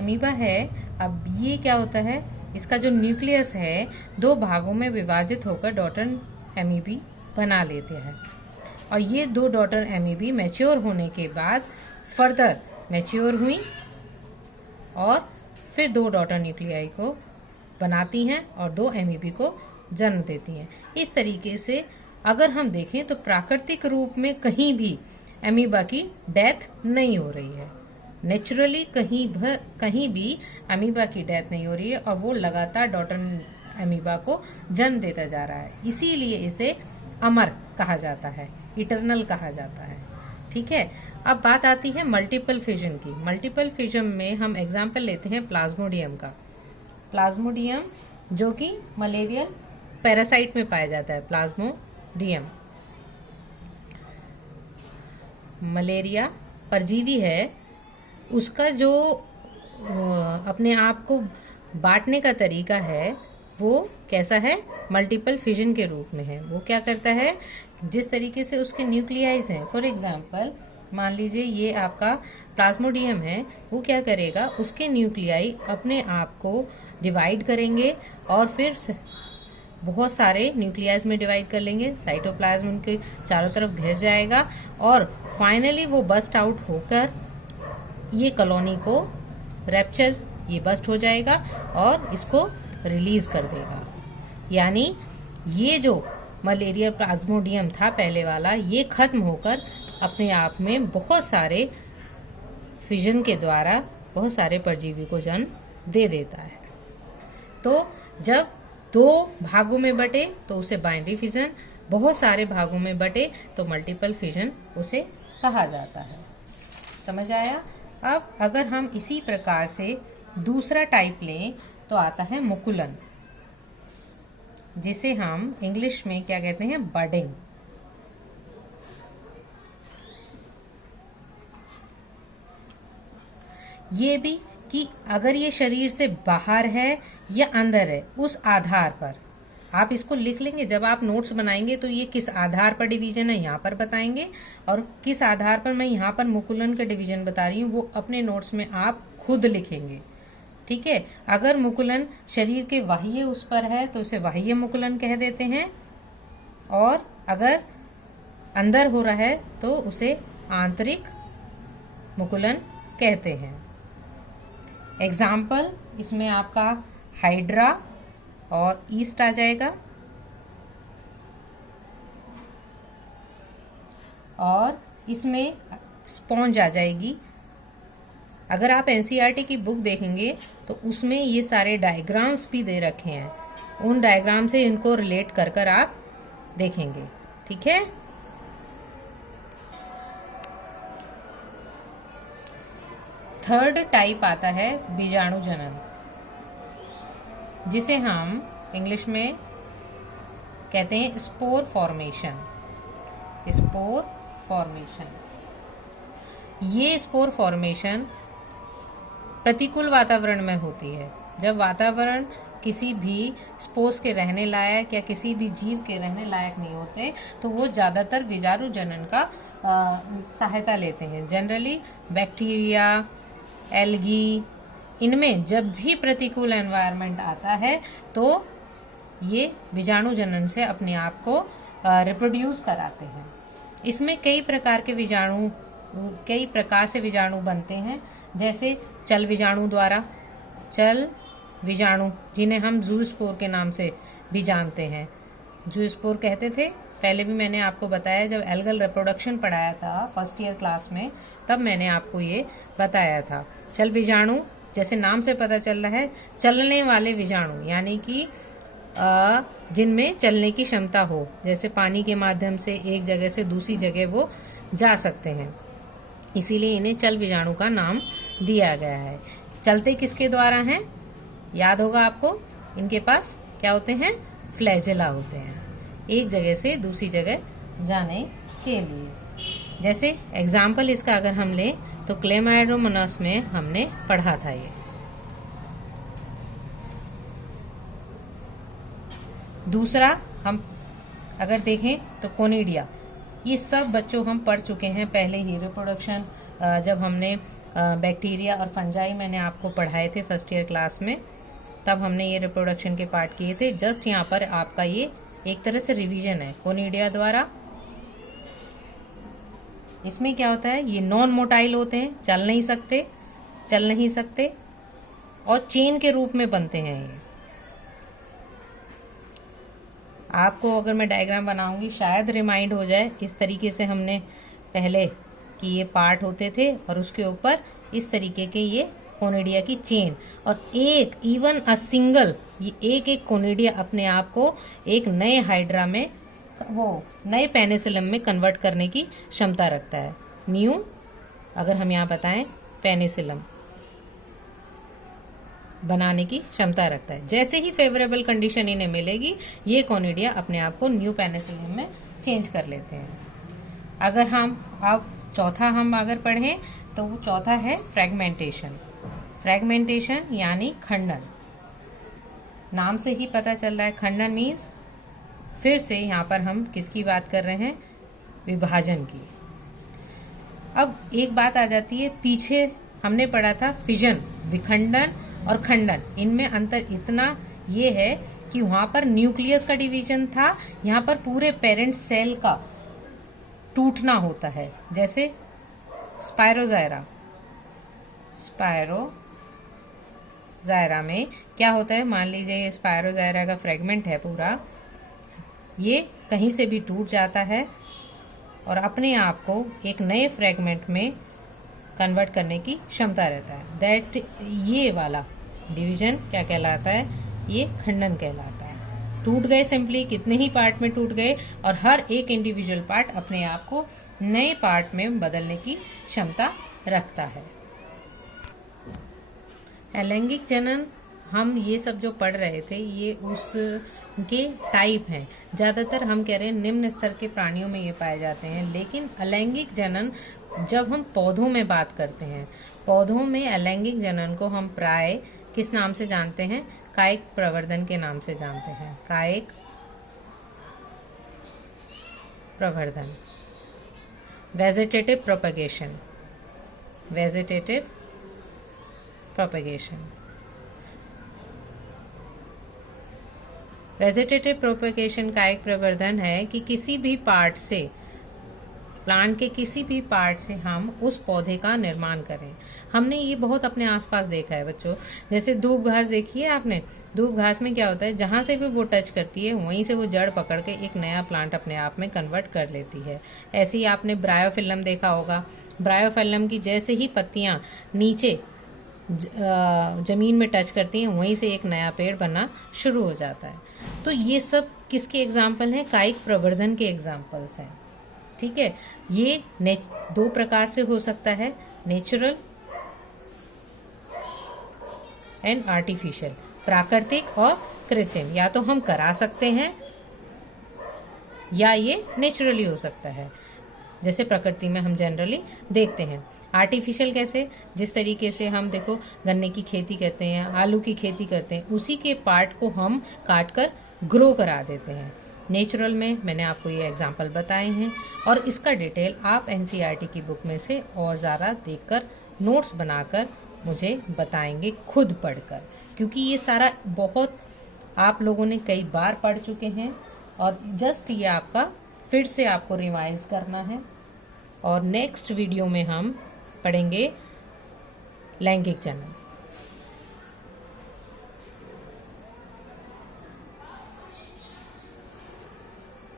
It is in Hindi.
एमीबा है। अब ये क्या होता है, इसका जो न्यूक्लियस है 2 भागों में विभाजित होकर डॉटर एमीबी बना लेते हैं, और ये 2 डॉटर एमीबी मैच्योर होने के बाद फर्दर मैच्योर हुई और फिर 2 डॉटर न्यूक्लियाई को बनाती हैं और 2 एमीबी को जन्म देती हैं। इस तरीके से अगर हम देखें तो प्राकृतिक रूप में कहीं भी एमीबा की डेथ नहीं हो रही है। नेचुरली कहीं भी एमीबा की डेथ नहीं हो रही है और वो लगातार डॉटर एमीबा को जन्म देता जा रहा है। इसीलिए इसे अमर कहा जाता है, इटरनल कहा जाता है। ठीक है, अब बात आती है मल्टीपल फिजन की। मल्टीपल फिजन में हम एग्जाम्पल लेते हैं प्लाज्मोडियम का। प्लाज्मोडियम जो कि मलेरियल पैरासाइट में पाया जाता है। प्लाज्मोडियम मलेरिया परजीवी है, उसका जो अपने आप को बांटने का तरीका है वो कैसा है, मल्टीपल फिजन के रूप में है। वो क्या करता है, जिस तरीके से उसके न्यूक्लियाइज हैं, फॉर एग्जांपल मान लीजिए ये आपका प्लाज्मोडियम है, वो क्या करेगा, उसके न्यूक्लियाई अपने आप को डिवाइड करेंगे और फिर बहुत सारे न्यूक्लियाइज में डिवाइड कर लेंगे, साइटोप्लाज्म उनके चारों तरफ घिर जाएगा और फाइनली वो बस्ट आउट होकर ये कॉलोनी को रैप्चर, ये बस्ट हो जाएगा और इसको रिलीज कर देगा। यानी ये जो मलेरिया प्लाज्मोडियम था पहले वाला, ये खत्म होकर अपने आप में बहुत सारे फिजन के द्वारा बहुत सारे परजीवी को जन्म दे देता है। तो जब 2 भागों में बटे तो उसे बाइनरी फिजन, बहुत सारे भागों में बटे तो मल्टीपल फिजन उसे कहा जाता है। समझ आया? अब अगर हम इसी प्रकार से दूसरा टाइप लें तो आता है मुकुलन, जिसे हम इंग्लिश में क्या कहते हैं, बडिंग। ये भी कि अगर ये शरीर से बाहर है या अंदर है, उस आधार पर आप इसको लिख लेंगे। जब आप नोट्स बनाएंगे तो ये किस आधार पर डिवीजन है यहाँ पर बताएंगे, और किस आधार पर मैं यहाँ पर मुकुलन का डिवीजन बता रही हूँ वो अपने नोट्स में आप खुद लिखेंगे। ठीक है, अगर मुकुलन शरीर के बाह्य उस पर है तो उसे बाह्य मुकुलन कह देते हैं, और अगर अंदर हो रहा है तो उसे आंतरिक मुकुलन कहते हैं। एग्जाम्पल इसमें आपका हाइड्रा और ईस्ट आ जाएगा, और इसमें स्पॉन्ज आ जाएगी। अगर आप एनसीईआरटी की बुक देखेंगे तो उसमें ये सारे डायग्राम्स भी दे रखे हैं, उन डायग्राम से इनको रिलेट कर कर आप देखेंगे। ठीक है, थर्ड टाइप आता है बीजाणु जनन, जिसे हम इंग्लिश में कहते हैं स्पोर फॉर्मेशन। स्पोर फॉर्मेशन, ये स्पोर फॉर्मेशन प्रतिकूल वातावरण में होती है। जब वातावरण किसी भी स्पोर्स के रहने लायक या किसी भी जीव के रहने लायक नहीं होते तो वो ज्यादातर बीजाणु जनन का सहायता लेते हैं। जनरली बैक्टीरिया, एल्गी, इनमें जब भी प्रतिकूल एनवायरनमेंट आता है तो ये बीजाणु जनन से अपने आप को रिप्रोड्यूस कराते हैं। इसमें कई प्रकार से विजाणु बनते हैं, जैसे चल विजाणु द्वारा, चल विजाणु जिन्हें हम जूस्पोर के नाम से भी जानते हैं। जूस्पोर कहते थे, पहले भी मैंने आपको बताया जब एल्गल रिप्रोडक्शन पढ़ाया था फर्स्ट ईयर क्लास में, तब मैंने आपको ये बताया था। चल विजाणु जैसे नाम से पता चल रहा है, चलने वाले विजाणु, यानी कि जिनमें चलने की क्षमता हो, जैसे पानी के माध्यम से एक जगह से दूसरी जगह वो जा सकते हैं, इसीलिए इन्हें चल विजाणु का नाम दिया गया है। चलते किसके द्वारा हैं, याद होगा आपको, इनके पास क्या होते हैं, फ्लैजेला होते हैं, एक जगह से दूसरी जगह जाने के लिए। जैसे एग्जाम्पल इसका अगर हम लें तो क्लेमाइडोमोनास में हमने पढ़ा था ये। दूसरा हम अगर देखें तो कोनिडिया, ये सब बच्चों हम पढ़ चुके हैं पहले ही। रिप्रोडक्शन जब हमने बैक्टीरिया और फंजाई मैंने आपको पढ़ाए थे फर्स्ट ईयर क्लास में, तब हमने ये रिप्रोडक्शन के पार्ट किए थे। जस्ट यहाँ पर आपका ये एक तरह से रिवीजन है कोनिडिया द्वारा। इसमें क्या होता है, ये नॉन मोटाइल होते हैं, चल नहीं सकते और चेन के रूप में बनते हैं। ये आपको अगर मैं डायग्राम बनाऊंगी शायद रिमाइंड हो जाए, इस तरीके से हमने पहले कि ये पार्ट होते थे और उसके ऊपर इस तरीके के ये कोनिडिया की चेन, और एक इवन अ सिंगल ये एक कोनिडिया अपने आप को एक नए हाइड्रा में, वो नए पेनिसिलम में कन्वर्ट करने की क्षमता रखता है। न्यू, अगर हम यहाँ बताएं, पेनिसिलम बनाने की क्षमता रखता है। जैसे ही फेवरेबल कंडीशन इन्हें मिलेगी, ये कोनिडिया अपने आप को न्यू पेनिसिलम में चेंज कर लेते हैं। अगर हम अब चौथा हम अगर पढ़ें तो वो चौथा है फ्रेगमेंटेशन। फ्रेगमेंटेशन यानी खंडन। नाम से ही पता चल रहा है खंडन मीन्स, फिर से यहाँ पर हम किसकी बात कर रहे हैं, विभाजन की। अब एक बात आ जाती है, पीछे हमने पढ़ा था फिजन, विखंडन और खंडन, इनमें अंतर इतना ये है कि वहां पर न्यूक्लियस का डिवीजन था, यहाँ पर पूरे पेरेंट सेल का टूटना होता है। जैसे स्पायरोजायरा में क्या होता है, मान लीजिए ये स्पायरोजायरा का फ्रेगमेंट है पूरा, ये कहीं से भी टूट जाता है और अपने आप को एक नए फ्रेगमेंट में कन्वर्ट करने की क्षमता रहता है। दैट ये वाला डिवीजन क्या कहलाता है, ये खंडन कहलाता है। टूट गए सिंपली, कितने ही पार्ट में टूट गए और हर एक इंडिविजुअल पार्ट अपने आप को नए पार्ट में बदलने की क्षमता रखता है। अलैंगिक जनन, हम ये सब जो पढ़ रहे थे ये उसके टाइप हैं। ज्यादातर हम कह रहे हैं निम्न स्तर के प्राणियों में ये पाए जाते हैं, लेकिन अलैंगिक जनन जब हम पौधों में बात करते हैं, पौधों में अलैंगिक जनन को हम प्राय किस नाम से जानते हैं, कायिक प्रवर्धन के नाम से जानते हैं। कायिक प्रवर्धन, vegetative propagation, vegetative propagation. Vegetative propagation कायिक प्रवर्धन है कि किसी भी पार्ट से, प्लांट के किसी भी पार्ट से हम उस पौधे का निर्माण करें। हमने ये बहुत अपने आसपास देखा है बच्चों, जैसे धूप घास देखी है आपने, धूप घास में क्या होता है, जहां से भी वो टच करती है वहीं से वो जड़ पकड़ के एक नया प्लांट अपने आप में कन्वर्ट कर लेती है। ऐसे ही आपने ब्रायोफिल्म देखा होगा, ब्रायोफिल्म की जैसे ही पत्तियां नीचे जमीन में टच करती हैं वहीं से एक नया पेड़ बनना शुरू हो जाता है। तो ये सब किसके एग्जाम्पल हैं, कायिक प्रवर्धन के एग्जाम्पल्स हैं। ठीक है, ये दो प्रकार से हो सकता है, नेचुरल एंड आर्टिफिशियल, प्राकृतिक और कृत्रिम। या तो हम करा सकते हैं या ये नेचुरली हो सकता है, जैसे प्रकृति में हम जनरली देखते हैं। आर्टिफिशियल कैसे, जिस तरीके से हम देखो गन्ने की खेती करते हैं, आलू की खेती करते हैं, उसी के पार्ट को हम काट कर ग्रो करा देते हैं। नेचुरल में मैंने आपको ये एग्जाम्पल बताए हैं और इसका डिटेल आप एनसीईआरटी की बुक में से और ज़्यादा देखकर नोट्स बनाकर मुझे बताएंगे खुद पढ़कर, क्योंकि ये सारा बहुत आप लोगों ने कई बार पढ़ चुके हैं और जस्ट ये आपका फिर से आपको रिवाइज करना है। और नेक्स्ट वीडियो में हम पढ़ेंगे लैंगिक जनन।